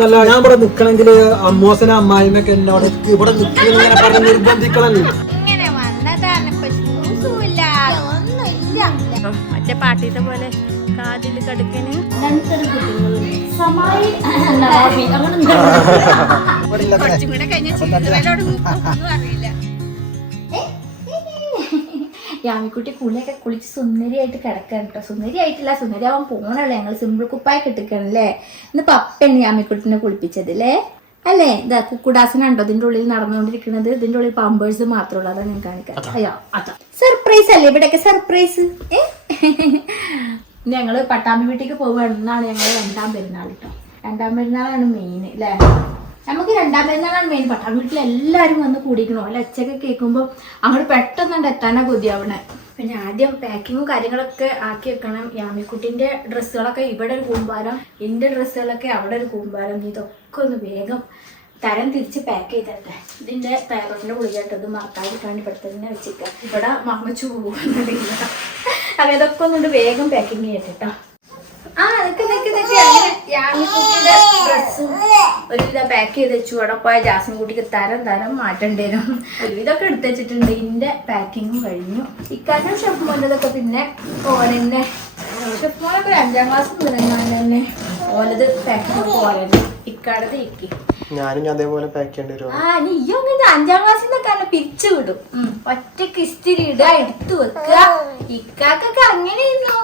നല്ല ഞാൻ ഇവിടെ നിക്കണെങ്കില് അമ്മോസന അമ്മായിമൊക്കെ എന്നോട് ഇവിടെ നിൽക്കുന്ന പറഞ്ഞ് നിർബന്ധിക്കണല്ലോ. മറ്റേ പാട്ടീത്തെ പോലെ കാതില് കടുക്കന് കുറച്ചും കൂടെ കഴിഞ്ഞ അറിയില്ല. യാമിക്കുട്ടി കുളിയൊക്കെ കുളിച്ച് സുന്ദരിയായിട്ട് കിടക്കാൻ കേട്ടോ. സുന്ദരിയായിട്ടില്ല, സുന്ദരിയാവാൻ പോണല്ലോ. ഞങ്ങൾ സിമ്പിൾ കുപ്പായി കിട്ടിക്കണല്ലേ. ഇന്ന് പപ്പയാണ് യാമിക്കുട്ടിനെ കുളിപ്പിച്ചത് അല്ലേ? അല്ലേ? ഇതാ കുക്കുടാസനുണ്ടോ ഇതിന്റെ ഉള്ളിൽ നടന്നുകൊണ്ടിരിക്കുന്നത്. ഇതിന്റെ ഉള്ളിൽ പമ്പേഴ്സ് മാത്രമുള്ളൂ. അതാണ് ഞാൻ കാണിക്കാം. അയ്യോ അതാ സർപ്രൈസ് അല്ലേ ഇവിടെയൊക്കെ സർപ്രൈസ്. ഞങ്ങള് പട്ടാമ്പി വീട്ടിലേക്ക് പോകുന്നതാണ് ഞങ്ങൾ രണ്ടാം പെരുന്നാൾ കേട്ടോ. രണ്ടാം പെരുന്നാളാണ് മെയിൻ അല്ലേ? നമുക്ക് രണ്ടാം പെരുന്നാളാണ് മെയിൻ. പട്ടാമ്പി വീട്ടിൽ എല്ലാവരും വന്ന് കൂടിക്കണോ അല്ല അച്ഛയൊക്കെ കേൾക്കുമ്പോൾ അങ്ങോട്ട് പെട്ടെന്നുണ്ട് എത്താനാ കൊതിയാവണേ. പിന്നെ ആദ്യം പാക്കിങ്ങും കാര്യങ്ങളൊക്കെ ആക്കി വെക്കണം. യാമിക്കുട്ടിന്റെ ഡ്രസ്സുകളൊക്കെ ഇവിടെ ഒരു കൂമ്പാരം, എൻ്റെ ഡ്രസ്സുകളൊക്കെ അവിടെ ഒരു കൂമ്പാരം. ഇതൊക്കെ ഒന്ന് വേഗം തരം തിരിച്ച് പാക്ക് ചെയ്തിട്ടെ. ഇതിന്റെ തൈറോയിഡിന്റെ ഗുളികട്ടത് മറക്കാതിരിക്കാണ്ട് പെട്ടെന്ന് വെച്ചിരിക്കാം. ഇവിടെ മമ്മച്ചു പോകുന്നില്ല. അപ്പൊ ഇതൊക്കെ ഒന്നുകൊണ്ട് വേഗം പാക്കിങ് ചെയ്തിട്ടോ. യാമിക്കുട്ടിയുടെ ഡ്രസ്സും ഒരുവിധം പാക്ക് ചെയ്ത് വെച്ചു. അവിടെ പോയ ജാസ്മിൻ കുട്ടിക്ക് തരം മാറ്റേണ്ടി വരും. ഒരുവിധമൊക്കെ എടുത്ത് വെച്ചിട്ടുണ്ട്. ഇതിന്റെ പാക്കിങ്ങും കഴിഞ്ഞു. ഇക്കാര്യം ഷെഫ് മോൻ്റെതൊക്കെ പിന്നെ ഓലെന്നെ ഷെഫ് മോനൊക്കെ ഒരു 5ാം ക്ലാസ് മുതൽ തന്നെ ഓലത് പാക്കിങ് പോലെന്നെ ഇക്കാടത് ഇക്കി ഞാനും അതേപോലെ പാക്ക് ചെയ്യേണ്ടി വരും. നീയോ 5ാം ക്ലാസ്സിൽ നിന്നൊക്കെ പിരിച്ചു വിടും. ഒറ്റക്ക് ഇസ്തിരി ഇടുക, എടുത്തു വെക്കുക. ഇക്കാക്കൊക്കെ അങ്ങനെയായിരുന്നു.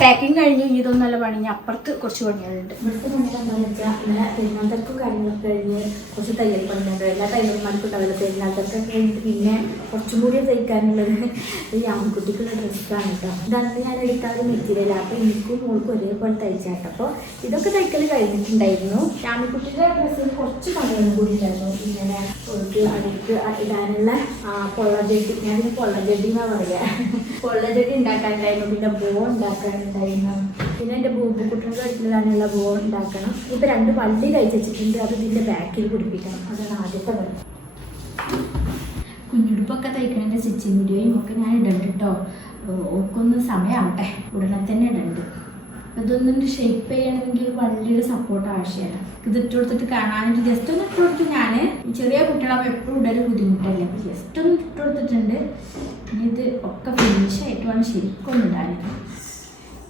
പാക്കിങ് കഴിഞ്ഞ് ഇതൊന്നും നല്ല പണി. ഞാൻ അപ്പുറത്ത് കുറച്ച് പണികളുണ്ട്. ഇവിടുത്തെ പണികൾ എന്താണെന്ന് വെച്ചാൽ ഇങ്ങനെ പെരുന്നാൾക്കും കാര്യങ്ങളൊക്കെ കഴിഞ്ഞ് കുറച്ച് തയ്യൽ പണിയുണ്ട്. എല്ലാ തയ്യൽമാർക്കും ഉണ്ടാവില്ല. പെരുന്നാൾക്കൊക്കെ കഴിഞ്ഞിട്ട് പിന്നെ കുറച്ചും കൂടി തയ്ക്കാനുള്ളത് ഈ ആൺകുട്ടിക്കുള്ള ഡ്രസ്സാണ് കേട്ടോ. ഇതാണ് ഞാൻ എടുക്കാതെ മെറ്റീരിയൽ. അപ്പോൾ എനിക്കും മോൾക്കും ഒരേപോലെ തയ്ച്ചാട്ടോ. അപ്പോൾ ഇതൊക്കെ തയ്ക്കൽ കഴിഞ്ഞിട്ടുണ്ടായിരുന്നു. ആൺകുട്ടിയുടെ ഡ്രസ്സിന് കുറച്ച് പണികളും കൂടി ഉണ്ടായിരുന്നു. ഇങ്ങനെ ഒരു അടുക്ക് ഇടാനുള്ള പൊള്ളജെട്ടി, ഞാനിത് പൊള്ളജെട്ടി എന്നാ പറയാ. പൊള്ളജെട്ടി ഉണ്ടാക്കാനുണ്ടായിരുന്നു. പിന്നെ ബോ ഉണ്ടാക്കാനുണ്ടായിരുന്നു. പിന്നെ എൻ്റെ ബൂബുക്കുട്ടിയുടെ കഴിക്കുന്നതിനുള്ള ബോ ഉണ്ടാക്കണം. ഇപ്പം 2 വള്ളി കഴിച്ച് വെച്ചിട്ടുണ്ട്. അത് ഇതിൻ്റെ ബാക്കിൽ പിടിപ്പിക്കണം. അതാണ് ആദ്യത്തെ പണി. കുഞ്ഞുടുപ്പൊക്കെ തയ്ക്കണതിൻ്റെ സ്റ്റിച്ചിങ് വീഡിയോയും ഒക്കെ ഞാൻ ഇടണ്ട് കേട്ടോ. ഓർക്കൊന്ന് സമയമാവട്ടെ, ഉടനെ തന്നെ ഇടണ്ട്. ഇതൊന്നും ഷേപ്പ് ചെയ്യണമെങ്കിൽ വള്ളിയുടെ സപ്പോർട്ട് ആവശ്യമാണ്. ഇത് ഇട്ട് കൊടുത്തിട്ട് കാണാനായിട്ട് ജസ്റ്റ് ഒന്ന് ഇട്ട് കൊടുത്ത് ഞാൻ ചെറിയ കുട്ടികളാകുമ്പോൾ എപ്പോഴും ഇടൽ ബുദ്ധിമുട്ടല്ലേ. അപ്പോൾ ജസ്റ്റ് ഒന്ന് ഇട്ട് കൊടുത്തിട്ടുണ്ട്. ഇനി ഇത് ഒക്കെ ഫിനിഷായിട്ട് വേണം ശരിക്കും ഒന്ന് ഇടാനായിട്ട്.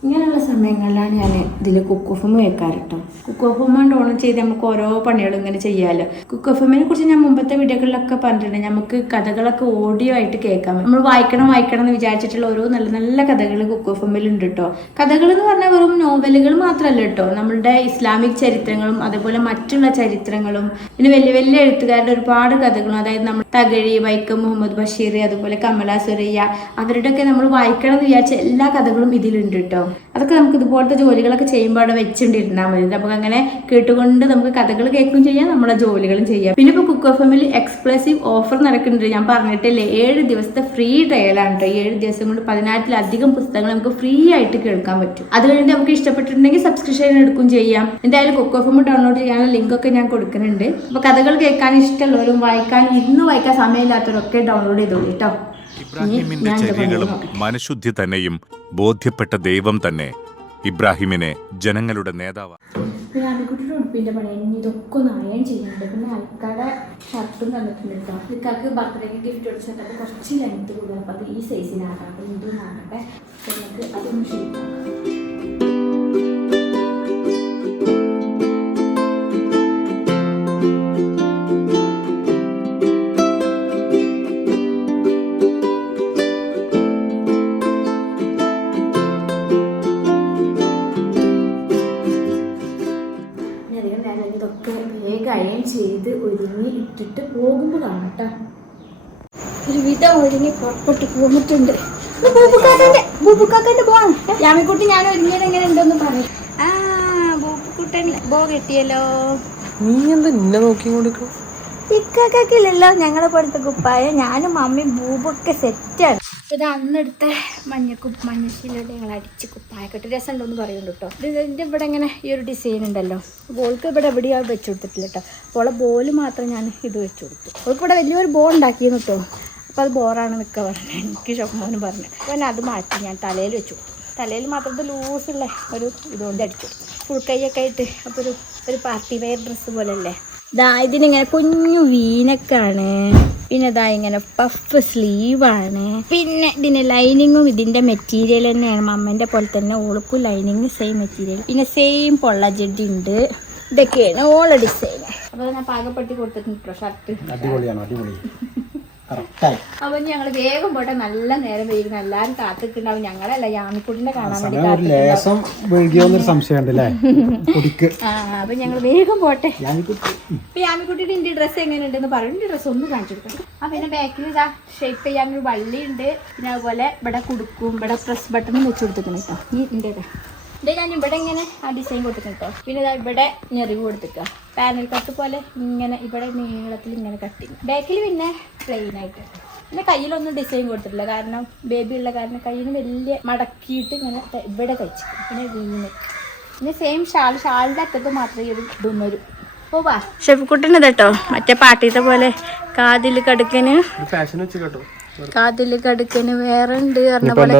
ഇങ്ങനെയുള്ള സമയങ്ങളിലാണ് ഞാൻ ഇതിൽ കുക്ക് ഓഫ് വെക്കാറ് കേട്ടോ. കുക്ക് ഓഫ് ഓൺ ചെയ്ത് നമുക്ക് ഓരോ പണികളും ഇങ്ങനെ ചെയ്യാമല്ലോ. കുക്ക് ഓഫ് കുറിച്ച് ഞാൻ മുമ്പത്തെ വീഡിയോകളിലൊക്കെ പറഞ്ഞിട്ടുണ്ട്. നമുക്ക് കഥകളൊക്കെ ഓഡിയോ ആയിട്ട് കേൾക്കാം. നമ്മൾ വായിക്കണം എന്ന് വിചാരിച്ചിട്ടുള്ള ഓരോ നല്ല നല്ല കഥകൾ കുക്ക് ഓഫ് ഉണ്ട് കേട്ടോ. കഥകൾ എന്ന് പറഞ്ഞാൽ വെറും നോവലുകൾ മാത്രമല്ല കേട്ടോ. നമ്മളുടെ ഇസ്ലാമിക് ചരിത്രങ്ങളും അതേപോലെ മറ്റുള്ള ചരിത്രങ്ങളും പിന്നെ വലിയ വലിയ എഴുത്തുകാരുടെ ഒരുപാട് കഥകളും, അതായത് നമ്മൾ തകഴി, വൈക്കം മുഹമ്മദ് ബഷീർ, അതുപോലെ കമല സുരയ്യ, അവരുടെയൊക്കെ നമ്മൾ വായിക്കണം എന്ന് വിചാരിച്ച എല്ലാ കഥകളും ഇതിലുണ്ട് കേട്ടോ. അതൊക്കെ നമുക്ക് ഇതുപോലത്തെ ജോലികളൊക്കെ ചെയ്യുമ്പോൾ അവിടെ വെച്ചിട്ടിരുന്നാൽ മതി. നമുക്ക് അങ്ങനെ കേട്ടുകൊണ്ട് നമുക്ക് കഥകൾ കേൾക്കുകയും ചെയ്യാം, നമ്മുടെ ജോലികളും ചെയ്യാം. പിന്നെ ഇപ്പോൾ കുക്ക് ഓഫ് ഫാമിൽ എക്സ്ക്ലൂസീവ് ഓഫർ നടക്കുന്നുണ്ട്. ഞാൻ പറഞ്ഞിട്ടില്ലേ, 7 ദിവസത്തെ ഫ്രീ ട്രയലാണ് കേട്ടോ. 7 ദിവസം കൊണ്ട് 10,000-ലധികം പുസ്തകങ്ങൾ നമുക്ക് ഫ്രീ ആയിട്ട് കേൾക്കാൻ പറ്റും. അത് കഴിഞ്ഞിട്ട് നമുക്ക് ഇഷ്ടപ്പെട്ടിട്ടുണ്ടെങ്കിൽ സബ്സ്ക്രിപ്ഷൻ എടുക്കുകയും ചെയ്യാം. എന്തായാലും കുക്ക് ഓഫ് ഫാം ഡൗൺലോഡ് ചെയ്യാനുള്ള ലിങ്കൊക്കെ ഞാൻ കൊടുക്കുന്നുണ്ട്. അപ്പോൾ കഥകൾ കേൾക്കാൻ ഇഷ്ടമുള്ളവരും ഇരുന്ന് വായിക്കാൻ സമയമില്ലാത്തവരൊക്കെ ഡൗൺലോഡ് ചെയ്തോളൂ കേട്ടോ. ഇബ്രാഹിമിന്റെ ചര്യകളും മനഃശുദ്ധി തന്നെയും ബോധ്യപ്പെട്ട ദൈവം തന്നെ ഇബ്രാഹിമിനെ ജനങ്ങളുടെ നേതാവാണ്. പിന്നെ ആമിക്കുട്ടിയുടെ ഉടുപ്പിന്റെ പണി ഇതൊക്കെ ഒന്ന് അയൺ ചെയ്യുന്നുണ്ട്. പിന്നെ ആൾക്കാരുടെ ഷർട്ടും തന്നിട്ടുണ്ട് കേട്ടോ. ഇക്കാക്ക് ബർത്ത്ഡേക്ക് ഗിഫ്റ്റ് കൊടുത്തിട്ട് അത് കുറച്ച് ലെങ്ത് കൂടുതൽ. അപ്പോൾ അത് ഈ സൈസിനാകട്ടെ. അപ്പോൾ ഇതും ആകട്ടെ. നമുക്ക് അതൊന്ന് ശരിക്കും അയൺ ചെയ്ത് ഒരുങ്ങി ഇട്ടിട്ട് പോകുമ്പോൾ കാണാം കേട്ടോ. ഒരുവിധം ഒരുങ്ങി പുറപ്പെട്ട് പോന്നിട്ടുണ്ട്. ബൂബുക്കാക്കന്റെ ബോ യാമിക്കുട്ടി ഞാൻ ഒരുങ്ങിയത് എങ്ങനെ ഉണ്ടോന്ന് പറയും. ബൂബുക്കുട്ടൻ ബോ കിട്ടിയല്ലോ. നീ എന്താ നിന്നെ നോക്കി കൊടുക്കും? ഇക്കാക്കില്ലല്ലോ ഞങ്ങളെ പോലത്തെ കുപ്പായ. ഞാനും മമ്മിയും ബൂബൊക്കെ സെറ്റാണ്. ഇത് അന്നെടുത്ത മഞ്ഞശീലോടെ ഞങ്ങൾ അടിച്ച് കുപ്പായൊക്കെ ഇട്ട് രസമുണ്ടോന്ന് പറയുന്നുണ്ട് കേട്ടോ. ഇതിൻ്റെ ഇവിടെ ഇങ്ങനെ ഈ ഒരു ഡിസൈൻ ഉണ്ടല്ലോ. ബോൾക്ക് ഇവിടെ എവിടെയാണ് വെച്ച് കൊടുത്തിട്ടില്ല കേട്ടോ. അപ്പോൾ ബോൾ മാത്രം ഞാൻ ഇത് വെച്ച് കൊടുത്തു. അവൾക്ക് ഇവിടെ വലിയൊരു ബോ ഉണ്ടാക്കിയെന്ന് കേട്ടോ. അപ്പോൾ അത് ബോറാണ് നിൽക്കുക പറഞ്ഞത്. എനിക്ക് ഷോപ്പ്മോനും പറഞ്ഞു. അപ്പോൾ അത് മാറ്റി ഞാൻ തലയിൽ വെച്ചു. തലയിൽ മാത്രം ലൂസുള്ള ഒരു ഇതുകൊണ്ട് അടിച്ചു ഫുൾ കൈയൊക്കെ ആയിട്ട് അപ്പോൾ ഒരു പാർട്ടി വെയർ ഡ്രസ്സ് പോലെയല്ലേ. ഇതിനിങ്ങനെ കുഞ്ഞു വീനക്കാണ്. പിന്നെ ഇങ്ങനെ പഫ് സ്ലീവാണ്. പിന്നെ ഇതിന് ലൈനിങ്ങും ഇതിൻ്റെ മെറ്റീരിയൽ തന്നെയാണ് മമ്മൻ്റെ പോലെ തന്നെ. ഓൾക്കും ലൈനിങ് സെയിം മെറ്റീരിയൽ. പിന്നെ സെയിം പൊള്ള ജഡ്ഡി ഉണ്ട്. ഇതൊക്കെയാണ് ഓളെ ഡിസൈൻ. അപ്പോൾ ഞാൻ പാകപ്പെട്ടി കൊടുത്തിട്ടുണ്ട് ഷർട്ട്. അപ്പൊ ഞങ്ങൾ വേഗം പോട്ടെ. നല്ല നേരം വൈകുന്നു. എല്ലാരും കാത്തിട്ടുണ്ടാവും. ഞങ്ങളല്ല യാമിക്കുട്ടിനെ കാണാൻ വേണ്ടി അപ്പൊ ഞങ്ങൾ വേഗം പോട്ടെ. ഇപ്പൊ യാമിക്കുട്ടിയുടെ ഇന്ത്യ ഡ്രസ്സ് എങ്ങനെയുണ്ടെന്ന് പറയുന്നത് ഡ്രസ്സ് ഒന്നും കാണിച്ചു കൊടുക്കും. അപ്പൊ പിന്നെ ബാക്കിൽ ഇതാ ഷേപ്പ് ചെയ്യാൻ ഒരു വള്ളി ഉണ്ട്. പിന്നെ അതുപോലെ ഇവിടെ കുടുക്കും. ഇവിടെ പ്രസ് ബട്ടണും വെച്ച് കൊടുത്തിട്ടുണ്ട് കേട്ടോ. ഈ ഇന്ത്യയുടെ ഞാൻ ഇവിടെ ഇങ്ങനെ ആ ഡിസൈൻ കൊടുത്തിട്ടുണ്ട് കേട്ടോ. പിന്നെ ഇതാ ഇവിടെ ഞെറിവ് കൊടുത്തിക്കുക. പാനൽ കട്ട് പോലെ ഇങ്ങനെ ഇവിടെ നീളത്തിൽ ഇങ്ങനെ കട്ടിങ്. ബാക്കിൽ പിന്നെ പ്ലെയിൻ ആയിട്ട്. പിന്നെ കയ്യിലൊന്നും ഡിസൈൻ കൊടുത്തിട്ടില്ല. കാരണം ബേബി ഉള്ള കാരണം കയ്യിൽ വലിയ മടക്കിയിട്ട് ഇങ്ങനെ ഇവിടെ കഴിച്ചു. പിന്നെ വീണ് പിന്നെ സെയിം ഷാളിൻ്റെ അറ്റത്ത് മാത്രമേ ഒരു ഇടുന്നൊരു പോവാ ഷെഫിക്കുട്ടിന് കേട്ടോ. മറ്റേ പാട്ടിത്തെ പോലെ കാതിൽ കടുക്കന് വേറെ ഉണ്ട് പറഞ്ഞ പോലെ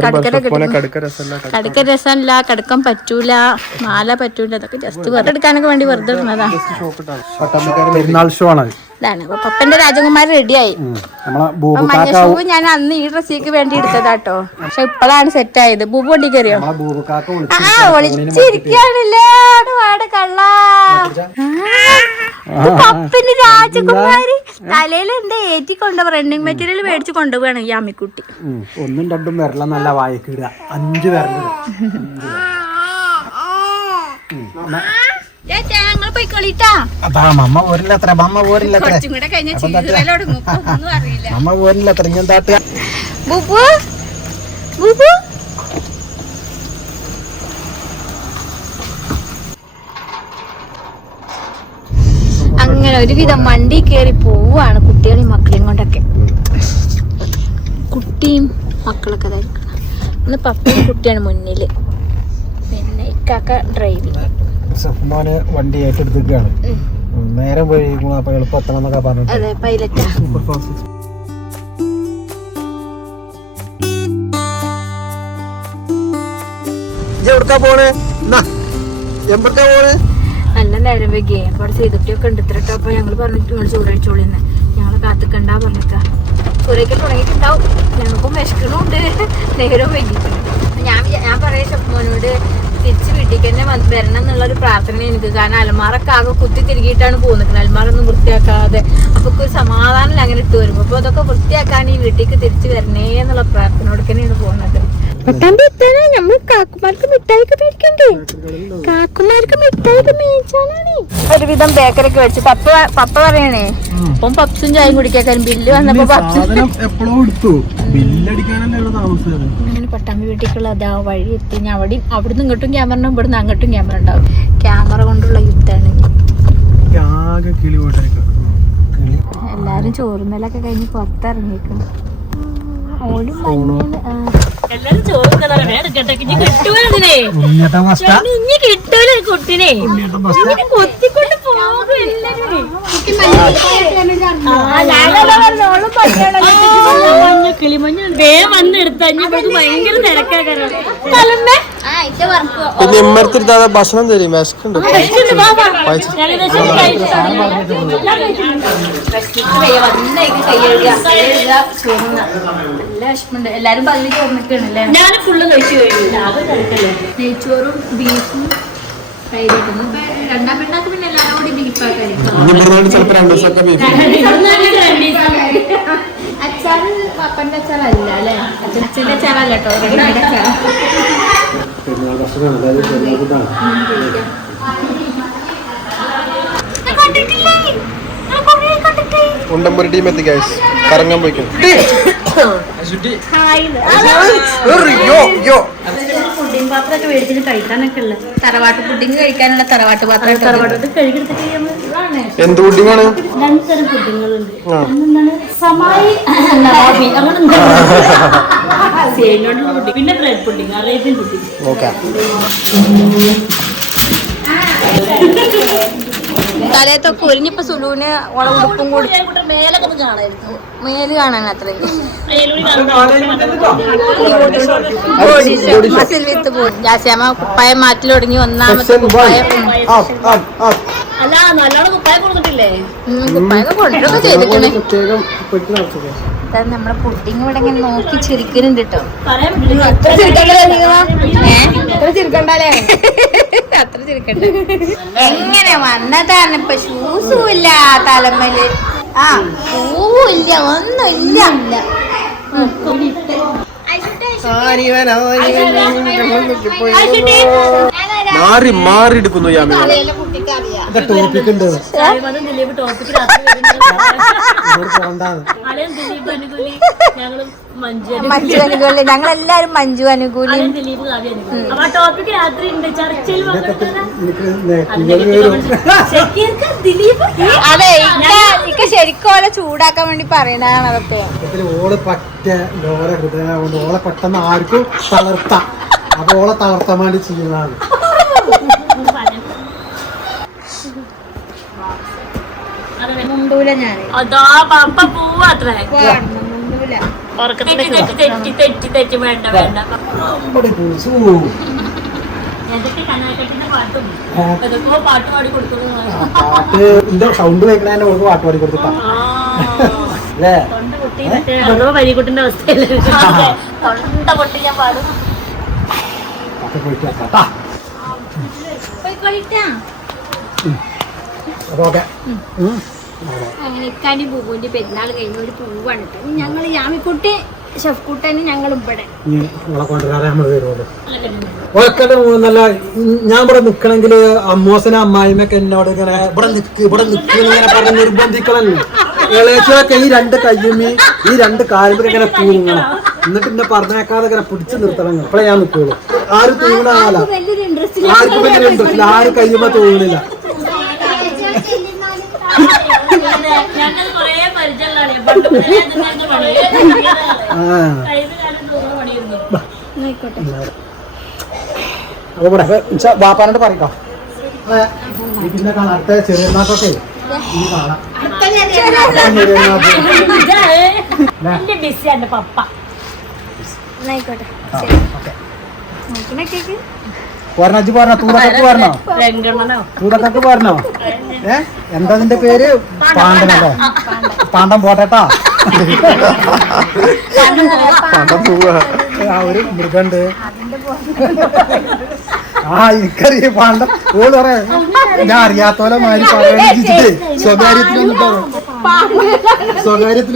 കടുക്ക രസമല്ല, കടുക്കാൻ പറ്റൂല, മാല പറ്റൂല. അതൊക്കെ ജസ്റ്റ് വെറുതെ എടുക്കാനൊക്കെ വേണ്ടി വെറുതെ ഇടുന്നതാ. ഇതാണ് അപ്പൊ പപ്പന്റെ രാജകുമാരി റെഡിയായി. മഞ്ഞ ഷൂ ഞാൻ അന്ന് ഈ ഡ്രസ്സിക്ക് വേണ്ടി എടുത്തതാട്ടോ. പക്ഷെ ഇപ്പോഴാണ് സെറ്റ് ആയത്. ബൂബു വണ്ടി കയറിയോ? ഒളിച്ചിരിക്കാണല്ലേ കള്ള പപ്പന്റെ രാജകുമാരി. തലയിൽ എന്താ ഏറ്റി കൊണ്ടുപോകും. റണ്ണിങ് മെറ്റീരിയൽ മേടിച്ച് കൊണ്ടുപോവാണ് ഈ അമ്മിക്കുട്ടി. 1 2 വിരല നല്ല വായിക്കിടുക. 5 വിരല് അങ്ങനെ ഒരുവിധം വണ്ടി കയറി പോവാണ് കുട്ടികളെയും മക്കളെയും കൊണ്ടൊക്കെ. കുട്ടിയും മക്കളൊക്കെ അതായിരിക്കണം. ഇന്ന് പപ്പയും കുട്ടിയാണ് മുന്നില്. പിന്നെ ഇക്കാക്ക ഡ്രൈവിങ്. സഫ്മാന് വണ്ടി ഏറ്റെടുത്തിരിക്കുകയാണ്. നേരം പോയി അപ്പൊ എളുപ്പം എന്നൊക്കെ പറഞ്ഞു. അതെ പൈലറ്റാ. നല്ല നേരം വൈകിയേ. അവിടെ ചെയ്തിട്ടൊക്കെ ഉണ്ട് ഇത്രട്ടോ. അപ്പൊ ഞങ്ങള് പറഞ്ഞിട്ട് നിങ്ങൾ ചൂടടിച്ചോളിന്ന്. ഞങ്ങളെ കാത്തിക്കണ്ടാ പറഞ്ഞിട്ടാ. ചൂടയ്ക്കൽ തുടങ്ങിയിട്ടുണ്ടാവും. ഞങ്ങൾക്കും വിശക്കണുണ്ട്. നേരം വൈകിട്ടുണ്ട്. ഞാൻ പറയാം ഷഫ്മോനോട് തിരിച്ച് വീട്ടിലേക്ക് തന്നെ വരണം എന്നുള്ളൊരു പ്രാർത്ഥന എനിക്ക്. കാരണം അലമാറൊക്കെ ആകെ കുത്തി തിരികിയിട്ടാണ് പോകുന്നത്. അലമാറൊന്നും വൃത്തിയാക്കാതെ. അപ്പൊ ഒരു സമാധാനം അങ്ങനെ ഇട്ട് വരുമ്പോ അപ്പൊ അതൊക്കെ വൃത്തിയാക്കാൻ ഈ വീട്ടിലേക്ക് തിരിച്ചു വരണേ എന്നുള്ള പ്രാർത്ഥനയോടെ തന്നെയാണ് പോകുന്നത്. നമ്മൾ കാക്കുമാർക്ക് മിഠായിക്ക് മേടിക്കണ്ടേ? കാക്കുമാർക്ക് മിഠായിക്ക് മേടിച്ചാലാണ് ഒരുവിധം ബേക്കറിക്ക് മേടിച്ചു. പപ്പ പറയണേ അപ്പം പപ്സും ചായയും കുടിക്കാൻ ബില്ല് വന്നപ്പോ അങ്ങനെ പട്ടാമ്പി വീട്ടിലേക്കുള്ള അതാ വഴി എത്തി. ഞാൻ അവിടുന്ന് ഇങ്ങോട്ടും ക്യാമറ ഉണ്ടാവും, ഇവിടുന്ന് അങ്ങോട്ടും ക്യാമറ ഉണ്ടാവും. ക്യാമറ കൊണ്ടുള്ള യുദ്ധമാണ്. എല്ലാരും ചോറുന്നലൊക്കെ കഴിഞ്ഞ് പുറത്തിറങ്ങിയേക്കും. ഓലും എല്ലാരും ചോറും കിട്ടൂല കുട്ടിനെ കൊത്തിക്കൊണ്ട് പോകും. കിളിമഞ്ഞ വേഗം വന്നെടുത്ത ഭയങ്കര തിരക്കാക്കാണ്. ഭക്ഷണം തരും. വിശക്കുണ്ട്. എല്ലാരും പള്ളി ചോറിനൊക്കെയാണല്ലേ. ഞാൻ ഫുള്ള് കഴിച്ചു കഴിഞ്ഞു. നെയ്ച്ചോറും ബീഫും കൈരിക്കുന്നു. രണ്ടാം പെണ്ണാക്ക് പിന്നെ എല്ലാവരും കൂടി ബീഫാക്കാനും. അച്ചാറ് പപ്പന്റെ അച്ചാറല്ല അല്ലേ? അച്ഛന്റെ അച്ചാറല്ല കേട്ടോ. ഉണ്ടമ്പൊരു ടീം എത്തി ഗൈസ്. കറങ്ങാൻ പോയിക്കും. പുഡിംഗ് പാത്രമൊക്കെ മേടിച്ചിട്ട് കഴിക്കാനൊക്കെ ഉള്ള തറവാട്ട് പുഡിംഗ് കഴിക്കാനുള്ള തറവാട്ട് പാത്രം. എന്ത് പുഡിംഗാണ്? 2 തരം പുഡിങ്ങുകളുണ്ട്. സമായി പിന്നെ bread pudding, Arabian pudding. Okay. തലേ തലയത്തൊക്കെ ഒരുങ്ങിപ്പോ സുലുവിന് ഓളെ ഉടുപ്പും കൂടി മേല് കാണാൻ അത്രയും മസിൽ വിത്ത് പോയി ജാസ്യാമ്മ കുപ്പായം മാറ്റി തുടങ്ങി ഒന്നാമത്തെ കുപ്പായം അല്ല നല്ലോണം കുപ്പായം കൊടുത്തിട്ടില്ലേ? കുപ്പായൊക്കെ കൊണ്ടൊക്കെ ചെയ്തിട്ടുണ്ടേ. പ്രത്യേകം പെട്ടി നടത്തുക. നമ്മളെ പുഡിങ് ഇവിടെ ഇങ്ങനെ നോക്കി ചിരിക്കുന്നുണ്ട് കേട്ടോ. പറയാൻ അത്ര ചിരിക്കണ്ടല്ലേ? അത്ര ചിരിക്കണ്ട. എങ്ങനെ വന്നതാണ് ഇപ്പൊ? ഷൂസും ഇല്ല തലമ്മല്, ആ പൂവും ഇല്ല, ഒന്നുമില്ല. മാറി മാറി എടുക്കുന്നു യാമി. ടോപ്പിക് ഉണ്ട് ദിലീപ് ടോപ്പിക്ക് രാത്രി പോണ്ടാന്ന്. അലയും ദിലീപ് അനുകൂലി, ഞങ്ങളും മഞ്ജു മഞ്ജു അനുകൂലി, ഞങ്ങളെല്ലാരും മഞ്ജു അനുകൂലി. ദിലീപ് കാവ്യ അനുകൂലി. അപ്പൊ ആ ടോപ്പിക്ക് രാത്രി ഉണ്ട് ചർച്ചയിൽ ദിലീപ് അതെ, ഇക്ക ശരിക്കും ഓലെ ചൂടാക്കാൻ വേണ്ടി പറയണതാണ് അതൊക്കെ. ഓള് പറ്റ ലോല ഹൃദയ കൊണ്ട് ഓളെ പെട്ടെന്ന് ആർക്കും തളർത്താം. അപ്പൊ ഓളെ തളർത്താൻ വേണ്ടി ചെയ്യുന്നതാണ്. മുണ്ടൂല ഞാന് അതാ പപ്പ പോവാത്രേ മുണ്ടൂല. തെറ്റി വേണ്ട വേണ്ട. നമ്മുടെ പുളിച്ചു ഏതൊക്കെ കനാക്കട്ടിന്റെ പാട്ടും ഏതൊക്കെയോ പാട്ട് പാടി കൊടുക്കുന്നു. പാട്ട് എന്റെ സൗണ്ട് കേൾക്കണേ ഓൾക്ക് പാട്ട് പാടി കൊടുത്തിട്ടാ അല്ലേ? തൊണ്ട പൊട്ടി മറ്റേ അതോ വരികുട്ടിന്റെ അവസ്ഥയല്ലേ? തൊണ്ട പൊട്ടി ഞാൻ പാടും. പാട്ട് പോയിട്ട് കേട്ടാ. അതൊക്കെ അങ്ങനെ ഇക്കാൻ്റെ പൂവിന്റെ പെരുന്നാൾ കഴിഞ്ഞ ഒരു പൂവാണ് കേട്ടോ. ഞങ്ങൾ യാമിക്കുട്ടി ഷെഫ്കുട്ടന് ഞങ്ങൾ ഇവിടെ നിങ്ങളെ കൊണ്ടുവരാൻ നമ്മൾ വരുമല്ലോ. ഓർക്കട്ടെ നല്ല ഞാൻ ഇവിടെ നിക്കണെങ്കിൽ അമ്മോസന അമ്മായിമൊക്കെ എന്നോട് ഇങ്ങനെ ഇവിടെ നിക്ക് ഇങ്ങനെ പറഞ്ഞ് നിർബന്ധിക്കണല്ലോ. ഇളയച്ചൊക്കെ ഈ രണ്ട് കയ്യുമ്മി ഈ രണ്ട് കാലുമ്പോ ഇങ്ങനെ തൂങ്ങണം. എന്നിട്ട് എന്നെ പറഞ്ഞേക്കാതെ ഇങ്ങനെ പിടിച്ചു നിർത്തണം. ഇപ്പഴേ ഞാൻ നിൽക്കുള്ളൂ. ആരും തൂങ്ങണ ആളാ. വലിയൊരു ഇൻട്രസ്റ്റ് ആർക്കും വലിയ ഇൻട്രസ്റ്റ് ഇല്ല. ആരും കയ്യുമ്പോ തൂങ്ങണില്ല. ഞങ്ങൾ കൊറേ പരിചയമുള്ളതാണ്. പണ്ട് മുതലേ ഇതിന്റെ പണി. കഴിഞ്ഞ കാലം തോന്നുന്ന പണിയിരുന്നു. ആയിക്കോട്ടെ. അപ്പൊ ഇവിടെ വാപ്പാനോട് പറയട്ടോ. പിന്നെ കാണാം അടുത്ത ചെറിയ നാട്ടൊക്കെ ഈ കാണാം. വലിയ ബിസി ആണ് പപ്പ. ആയിക്കോട്ടെ. നോക്കണേക്ക് പോരണോ അജ്ജ് പോരണോ? തൂതക്കൊക്കെ പോരണോ? രംഗണ്ണനോ തൂതക്കൊക്കെ പോരണോ? എന്താ നിന്റെ പേര്? പാണ്ടനല്ലേ? പാണ്ടൻ പോട്ടേട്ടാ. പണ്ടം പോവാ. ആ ഒരു മൃഗണ്ട്. ആ എനിക്കറിയ പാണ്ടം. ഓള് പറയാ ഞാൻ അറിയാത്തോലെ മാതിരി പറയണേ. സ്വകാര്യത്തിൽ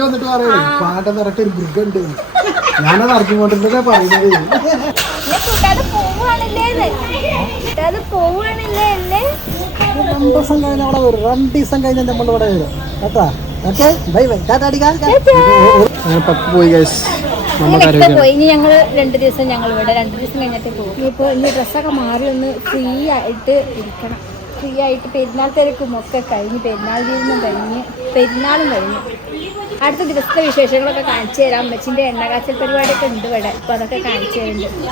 വന്നിട്ട് പറയേ പാണ്ടം നിറട്ട് ഒരു മൃഗണ്ട്. ഞാനത് അറിഞ്ഞുകൊണ്ടിരുന്നതേ പറയുന്നത്. രണ്ടു ദിവസം കഴിഞ്ഞ അവിടെ വരും. 2 ദിവസം കഴിഞ്ഞ നമ്മളിവിടെ വരും കേട്ടാ. Okay bye bye. പോയി ഗൈസ്. അങ്ങനെയൊക്കെ പോയി. ഇനി ഞങ്ങൾ 2 ദിവസം ഞങ്ങൾ ഇവിടെ 2 ദിവസം കഴിഞ്ഞിട്ട് പോകും. ഇപ്പോൾ ഇനി ഡ്രസ്സൊക്കെ മാറി ഒന്ന് ഫ്രീ ആയിട്ട് ഇരിക്കണം. ഫ്രീ ആയിട്ട് പെരുന്നാൾ തിരക്കും ഒക്കെ കഴിഞ്ഞ് പെരുന്നാൾ ജീവിതം കഴിഞ്ഞ് പെരുന്നാളും കഴിഞ്ഞു. അടുത്ത ദിവസത്തെ വിശേഷങ്ങളൊക്കെ കാണിച്ചു തരാം. അമ്മച്ചിൻ്റെ എണ്ണകാച്ചൽ പരിപാടിയൊക്കെ ഉണ്ട് ഇവിടെ. അപ്പോൾ അതൊക്കെ കാണിച്ചു തരുന്നുണ്ട്.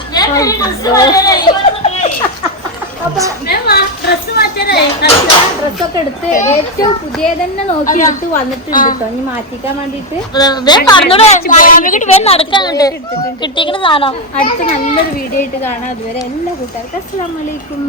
ഡ്രസ്സൊക്കെ എടുത്ത് ഏറ്റവും പുതിയ തന്നെ നോക്കി എടുത്ത് വന്നിട്ടുണ്ട് കേട്ടോ. ഇനി മാറ്റിക്കാൻ വേണ്ടിയിട്ട് അടുത്ത നല്ലൊരു വീഡിയോ ആയിട്ട് കാണാം. അതുവരെ എല്ലാ കൂട്ടുകാർക്കും അസ്സലാമു അലൈക്കും.